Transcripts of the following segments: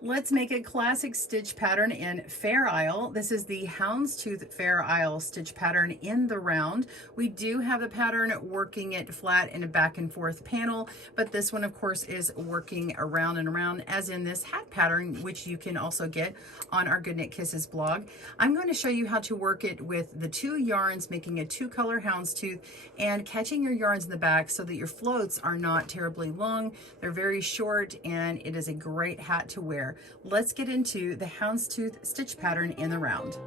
Let's make a classic stitch pattern in Fair Isle. This is the Houndstooth Fair Isle stitch pattern in the round. We do have a pattern working it flat in a back and forth panel, but this one of course is working around and around, as in this hat pattern, which you can also get on our GoodKnit Kisses blog. I'm going to show you how to work it with the two yarns, making a 2-color houndstooth and catching your yarns in the back so that your floats are not terribly long. They're very short and it is a great hat to wear. Let's get into the houndstooth stitch pattern in the round.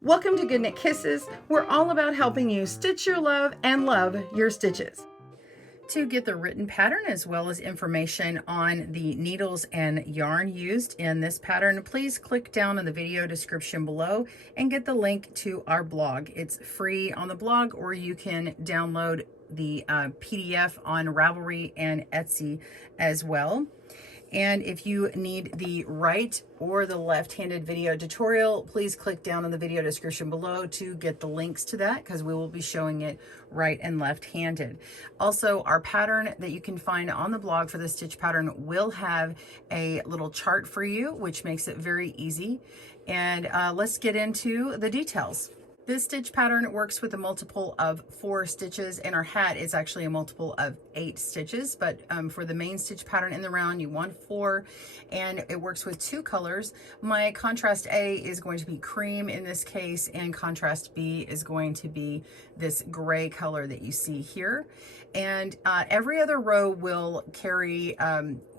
Welcome to GoodKnit Kisses. We're all about helping you stitch your love and love your stitches. To get the written pattern as well as information on the needles and yarn used in this pattern, please click down in the video description below and get the link to our blog. It's free on the blog, or you can download the PDF on Ravelry and Etsy as well. And if you need the right or the left-handed video tutorial, please click down in the video description below to get the links to that, because we will be showing it right and left-handed. Also, our pattern that you can find on the blog for the stitch pattern will have a little chart for you, which makes it very easy. And let's get into the details. This stitch pattern works with a multiple of 4 stitches, and our hat is actually a multiple of 8 stitches, but for the main stitch pattern in the round, you want 4, and it works with 2 colors. My contrast A is going to be cream in this case, and contrast B is going to be this gray color that you see here. And every other row will carry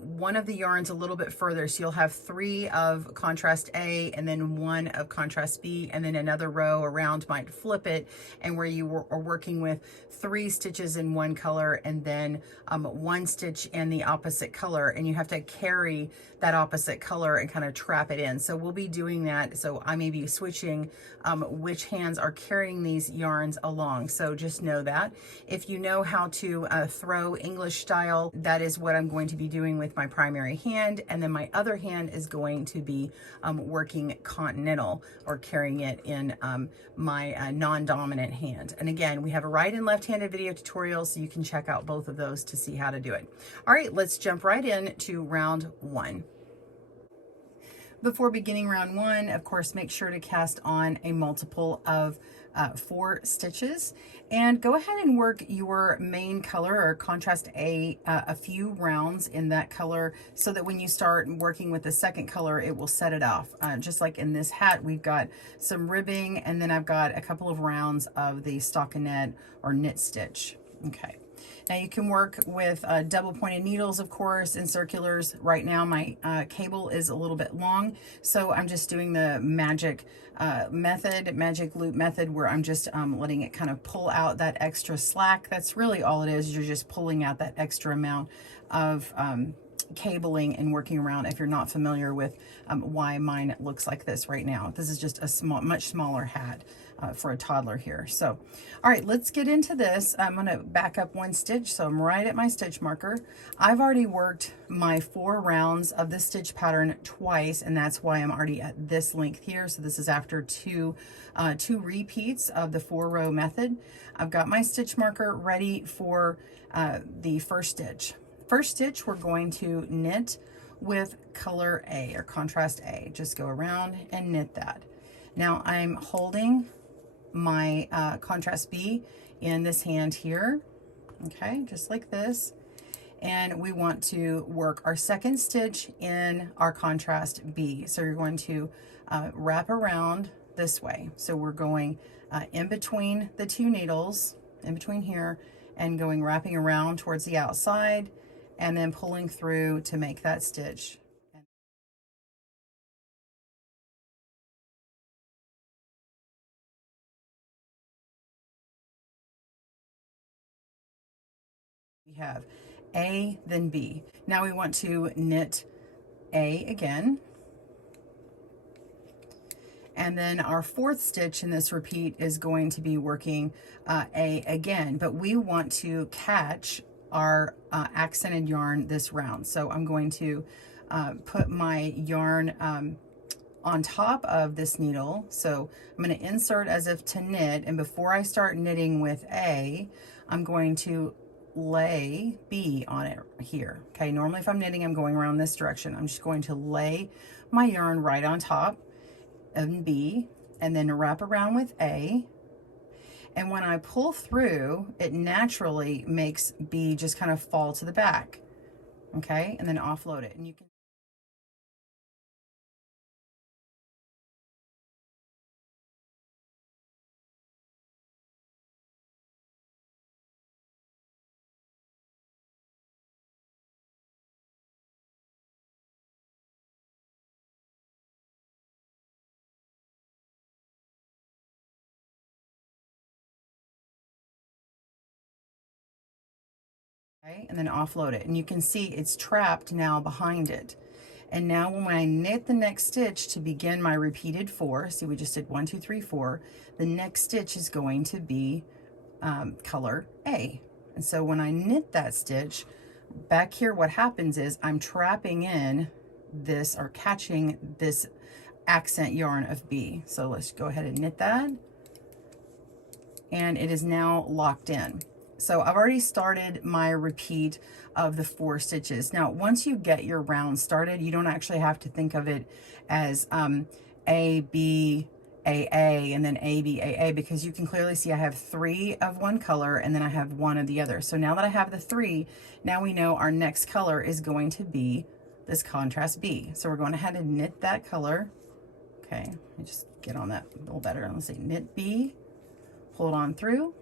one of the yarns a little bit further, so you'll have 3 of contrast A and then 1 of contrast B, and then another row around might flip it, and where you are working with 3 stitches in one color and then 1 stitch in the opposite color, and you have to carry that opposite color and kind of trap it in. So we'll be doing that. So I may be switching which hands are carrying these yarns along. So just know that. If you know how to throw English style, that is what I'm going to be doing with my primary hand, and then my other hand is going to be working continental, or carrying it in my non-dominant hand. And again, we have a right and left-handed video tutorial, so you can check out both of those to see how to do it. All right, let's jump right in to round 1. Before beginning round 1, of course, make sure to cast on a multiple of 4 stitches, and go ahead and work your main color or contrast a few rounds in that color, so that when you start working with the second color, it will set it off. Just like in this hat, we've got some ribbing, and then I've got a couple of rounds of the stockinette or knit stitch. Okay. Now you can work with double pointed needles, of course, and circulars. Right now my cable is a little bit long, so I'm just doing the magic loop method, where I'm just letting it kind of pull out that extra slack. That's really all it is. You're just pulling out that extra amount of cabling and working around. If you're not familiar with why mine looks like this right now, this is just a much smaller hat for a toddler here. So, all right, let's get into this. I'm going to back up 1 stitch, so I'm right at my stitch marker. I've already worked my 4 rounds of this stitch pattern twice, and that's why I'm already at this length here. So this is after two repeats of the 4-row method. I've got my stitch marker ready for the first stitch. First stitch, we're going to knit with color A or contrast A. Just go around and knit that. Now I'm holding my contrast B in this hand here, okay, just like this, and we want to work our second stitch in our contrast B. So you're going to wrap around this way. So we're going in between the 2 needles, in between here, and wrapping around towards the outside, and then pulling through to make that stitch. We have A, then B. Now we want to knit A again. And then our 4th stitch in this repeat is going to be working A again, but we want to catch our accented yarn this round. So I'm going to put my yarn on top of this needle. So I'm going to insert as if to knit, and before I start knitting with A, I'm going to lay B on it here. Okay, normally if I'm knitting, I'm going around this direction. I'm just going to lay my yarn right on top of B and then wrap around with A. And when I pull through, it naturally makes B just kind of fall to the back. Okay, and then offload it. And you can okay, and then offload it. And you can see it's trapped now behind it. And now when I knit the next stitch to begin my repeated 4, see we just did 1, 2, 3, 4, the next stitch is going to be color A. And so when I knit that stitch, back here what happens is I'm trapping in this, or catching this accent yarn of B. So let's go ahead and knit that. And it is now locked in. So I've already started my repeat of the 4 stitches. Now, once you get your round started, you don't actually have to think of it as A, B, A, A, and then A, B, A, A, because you can clearly see I have 3 of one color and then I have 1 of the other. So now that I have the 3, now we know our next color is going to be this contrast B. So we're going ahead and knit that color. Okay, let me just get on that a little better. Let's see, knit B, hold on through,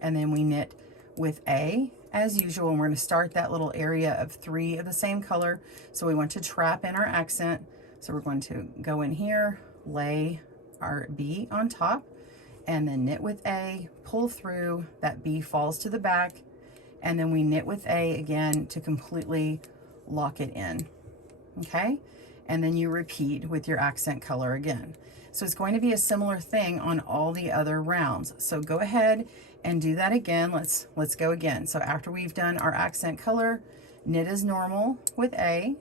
and then we knit with A as usual, and we're going to start that little area of 3 of the same color. So we want to trap in our accent. So we're going to go in here, lay our B on top, and then knit with A, pull through, that B falls to the back, and then we knit with A again to completely lock it in. Okay, and then you repeat with your accent color again. So it's going to be a similar thing on all the other rounds. So go ahead and do that again. Let's go again. So after we've done our accent color, knit as normal with A.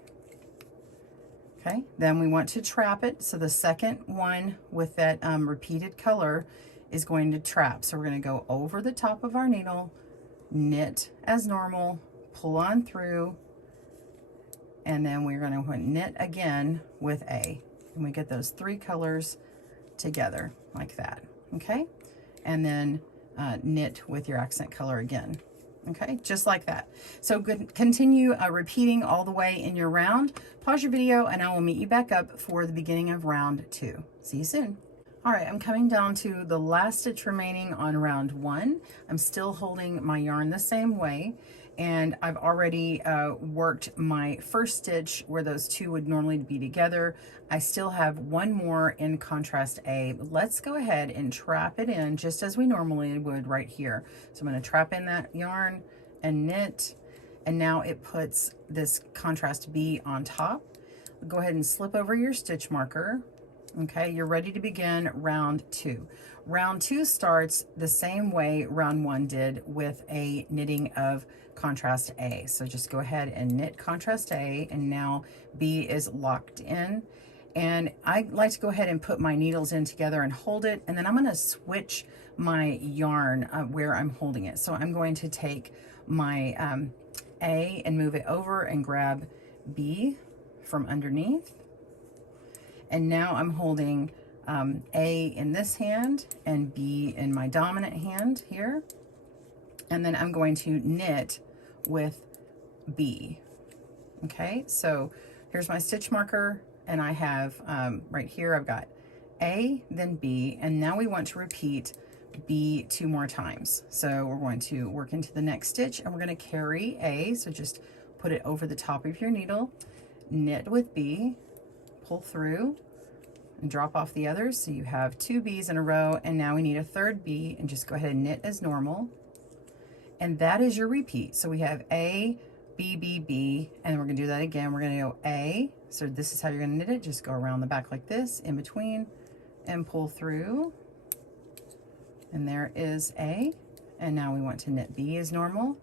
Okay, then we want to trap it. So the second one with that repeated color is going to trap. So we're going to go over the top of our needle, knit as normal, pull on through, and then we're going to knit again with A. And we get those 3 colors together like that. Okay, and then knit with your accent color again. Okay, just like that. So good. Continue repeating all the way in your round. Pause your video and I will meet you back up for the beginning of round 2. See you soon. All right, I'm coming down to the last stitch remaining on round 1. I'm still holding my yarn the same way, and I've already worked my first stitch where those 2 would normally be together. I still have 1 more in contrast A. Let's go ahead and trap it in just as we normally would right here. So I'm going to trap in that yarn and knit, and now it puts this contrast B on top. Go ahead and slip over your stitch marker. Okay, you're ready to begin round 2. Round 2 starts the same way round 1 did, with a knitting of contrast A. So just go ahead and knit contrast A, and now B is locked in. And I like to go ahead and put my needles in together and hold it, and then I'm going to switch my yarn where I'm holding it. So I'm going to take my A and move it over and grab B from underneath. And now I'm holding A in this hand and B in my dominant hand here. And then I'm going to knit with B. Okay, so here's my stitch marker, and I have right here I've got A, then B, and now we want to repeat B 2 more times. So we're going to work into the next stitch, and we're going to carry A, so just put it over the top of your needle, knit with B, pull through, and drop off the others, so you have 2 B's in a row, and now we need a 3rd B, and just go ahead and knit as normal. And that is your repeat. So we have A, B, B, B, and we're going to do that again. We're going to go A, so this is how you're going to knit it. Just go around the back like this, in between, and pull through, and there is A. And now we want to knit B as normal,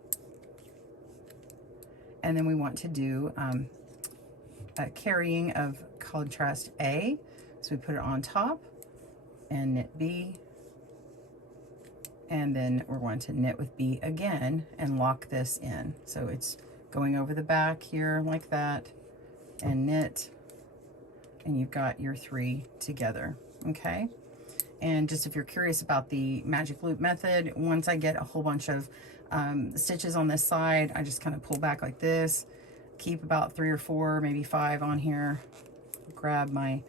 and then we want to do a carrying of contrast A. So we put it on top and knit B, and then we're going to knit with B again and lock this in. So it's going over the back here like that, and knit, and you've got your 3 together, okay? And just if you're curious about the magic loop method, once I get a whole bunch of stitches on this side, I just kind of pull back like this, keep about 3 or 4, maybe 5 on here, grab my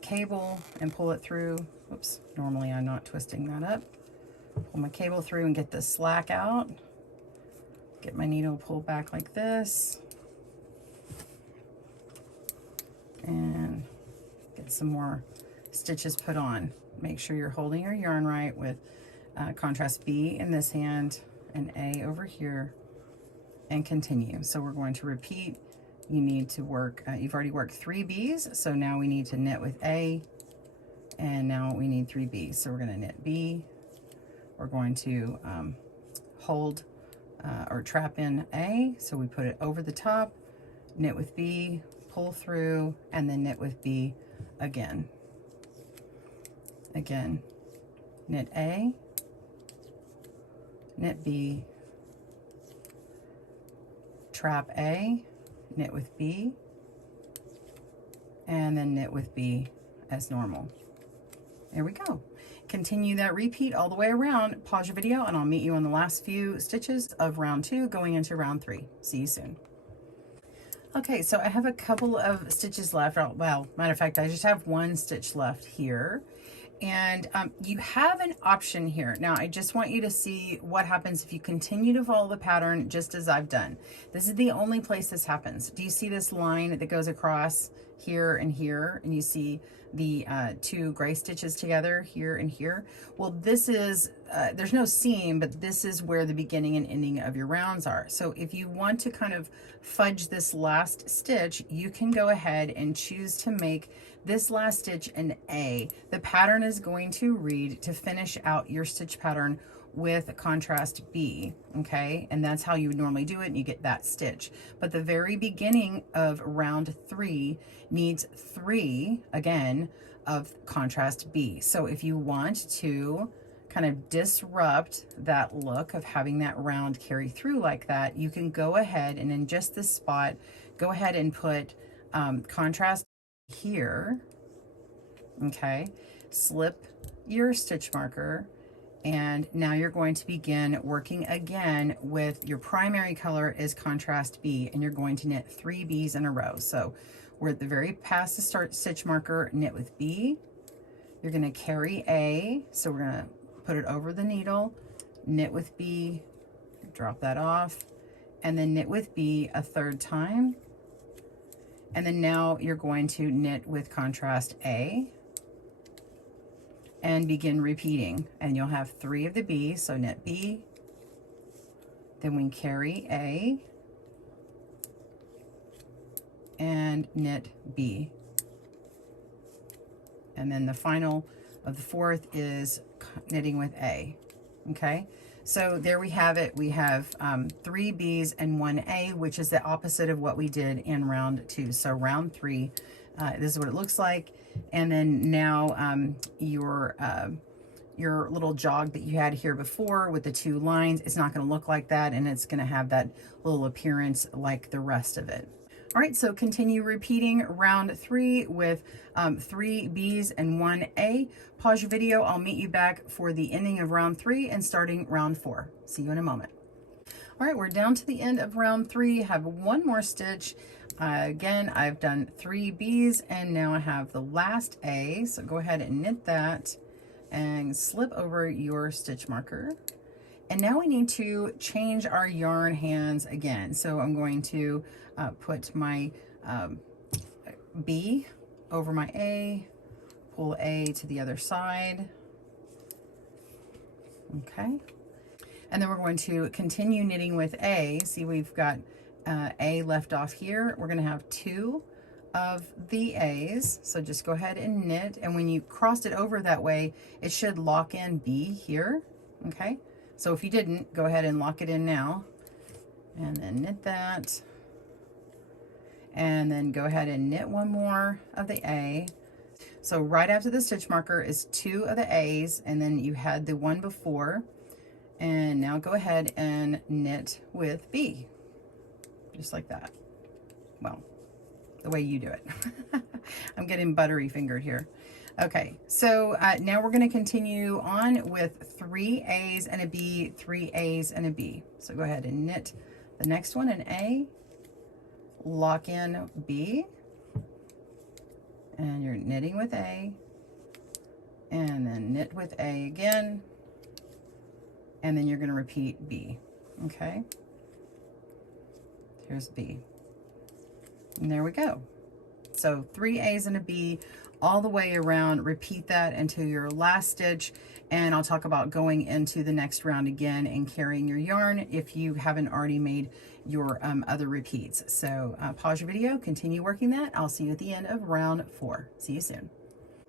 cable and pull it through. Oops, normally I'm not twisting that up. Pull my cable through and get the slack out. Get my needle pulled back like this. And get some more stitches put on. Make sure you're holding your yarn right with contrast B in this hand and A over here, and continue. So we're going to repeat. You need to work, you've already worked 3 B's, so now we need to knit with A, and now we need 3 B's. So we're going to knit B. We're going to hold or trap in A, so we put it over the top, knit with B, pull through, and then knit with B again. Again, knit A, knit B, trap A, knit with B, and then knit with B as normal. There we go. Continue that repeat all the way around. Pause your video and I'll meet you on the last few stitches of round 2 going into round 3. See you soon. Okay, so I have a couple of stitches left. Well, matter of fact, I just have 1 stitch left here. And you have an option here. Now, I just want you to see what happens if you continue to follow the pattern just as I've done. This is the only place this happens. Do you see this line that goes across here and here? And you see the 2 gray stitches together here and here? Well, this is, there's no seam, but this is where the beginning and ending of your rounds are. So if you want to kind of fudge this last stitch, you can go ahead and choose to make this last stitch an A. The pattern is going to read to finish out your stitch pattern with contrast B, okay? And that's how you would normally do it, and you get that stitch. But the very beginning of round 3 needs 3, again, of contrast B. So if you want to kind of disrupt that look of having that round carry through like that, you can go ahead and in just this spot, go ahead and put contrast here, okay? Slip your stitch marker, and now you're going to begin working again with your primary color is contrast B, and you're going to knit 3 B's in a row. So we're at the very past the start stitch marker, knit with B, you're going to carry A, so we're going to put it over the needle, knit with B, drop that off, and then knit with B a 3rd time. And then now you're going to knit with contrast A and begin repeating. And you'll have 3 of the B's, so knit B, then we carry A, and knit B. And then the final of the 4th is knitting with A, okay? So there we have it. We have 3 B's and 1 A, which is the opposite of what we did in round 2. So round 3, this is what it looks like. And then now your little jog that you had here before with the 2 lines, it's not going to look like that, and it's going to have that little appearance like the rest of it. All right, so continue repeating round 3 with 3 B's and 1 A. Pause your video. I'll meet you back for the ending of round 3 and starting round 4. See you in a moment. All right, we're down to the end of round 3. Have 1 more stitch. Again, I've done 3 B's and now I have the last A. So go ahead and knit that and slip over your stitch marker. And now we need to change our yarn hands again. So I'm going to put my B over my A, pull A to the other side. Okay. And then we're going to continue knitting with A. See, we've got A left off here. We're going to have 2 of the A's. So just go ahead and knit. And when you crossed it over that way, it should lock in B here. Okay. So if you didn't, go ahead and lock it in now. And then knit that. And then go ahead and knit 1 more of the A. So right after the stitch marker is 2 of the A's, and then you had the one before. And now go ahead and knit with B, just like that. Well, the way you do it. I'm getting buttery fingered here. Okay, so now we're going to continue on with 3 A's and a B, 3 A's and a B. So go ahead and knit the next one, an A, lock in B, and you're knitting with A, and then knit with A again, and then you're going to repeat B. Okay, here's B, and there we go. So 3 A's and a B all the way around. Repeat that until your last stitch, and I'll talk about going into the next round again and carrying your yarn if you haven't already made your other repeats. So pause your video, continue working that. I'll see you at the end of round 4. See you soon.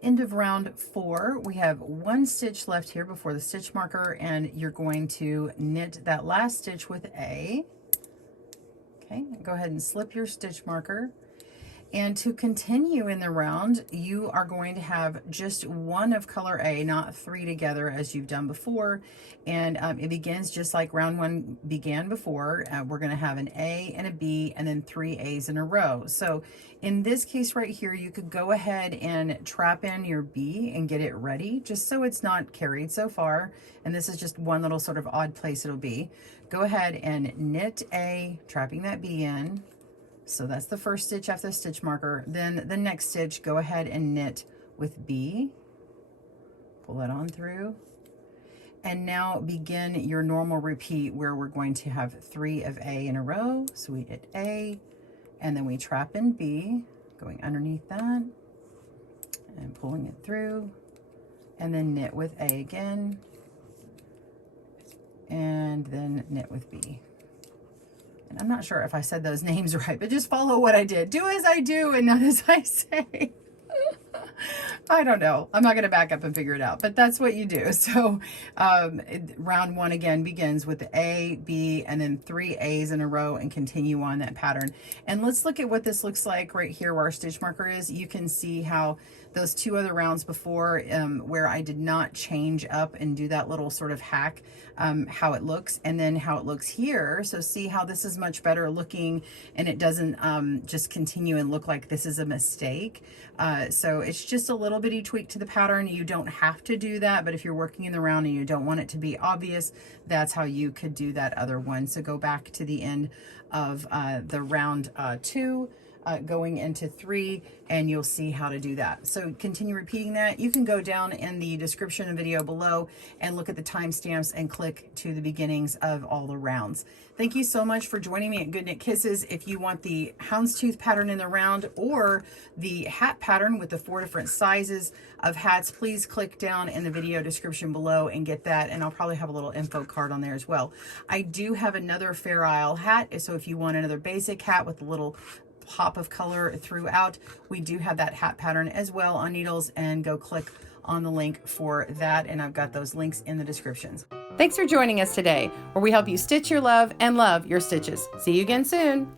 End of round 4, we have 1 stitch left here before the stitch marker, and you're going to knit that last stitch with A. Okay, go ahead and slip your stitch marker. And to continue in the round, you are going to have just 1 of color A, not 3 together as you've done before. And it begins just like round 1 began before. We're going to have an A and a B and then 3 A's in a row. So in this case right here, you could go ahead and trap in your B and get it ready, just so it's not carried so far. And this is just one little sort of odd place it'll be. Go ahead and knit A, trapping that B in. So that's the first stitch after the stitch marker. Then the next stitch, go ahead and knit with B. Pull that on through. And now begin your normal repeat where we're going to have 3 of A in a row. So we knit A, and then we trap in B, going underneath that, and pulling it through, and then knit with A again, and then knit with B. And I'm not sure if I said those names right, but just follow what I did. Do as I do and not as I say. I don't know. I'm not going to back up and figure it out, but that's what you do. So round 1 again begins with the A, B, and then 3 A's in a row, and continue on that pattern. And let's look at what this looks like right here where our stitch marker is. You can see how those 2 other rounds before where I did not change up and do that little sort of hack, how it looks, and then how it looks here. So see how this is much better looking, and it doesn't just continue and look like this is a mistake. So it's just a little bitty tweak to the pattern. You don't have to do that, but if you're working in the round and you don't want it to be obvious, that's how you could do that other one. So go back to the end of the round 2, going into 3, and you'll see how to do that. So continue repeating that. You can go down in the description and video below and look at the timestamps and click to the beginnings of all the rounds. Thank you so much for joining me at GoodKnit Kisses. If you want the houndstooth pattern in the round or the hat pattern with the 4 different sizes of hats, please click down in the video description below and get that, and I'll probably have a little info card on there as well. I do have another Fair Isle hat, so if you want another basic hat with a little pop of color throughout, we do have that hat pattern as well on needles, and go click on the link for that, and I've got those links in the descriptions. Thanks for joining us today, where we help you stitch your love and love your stitches. See you again soon.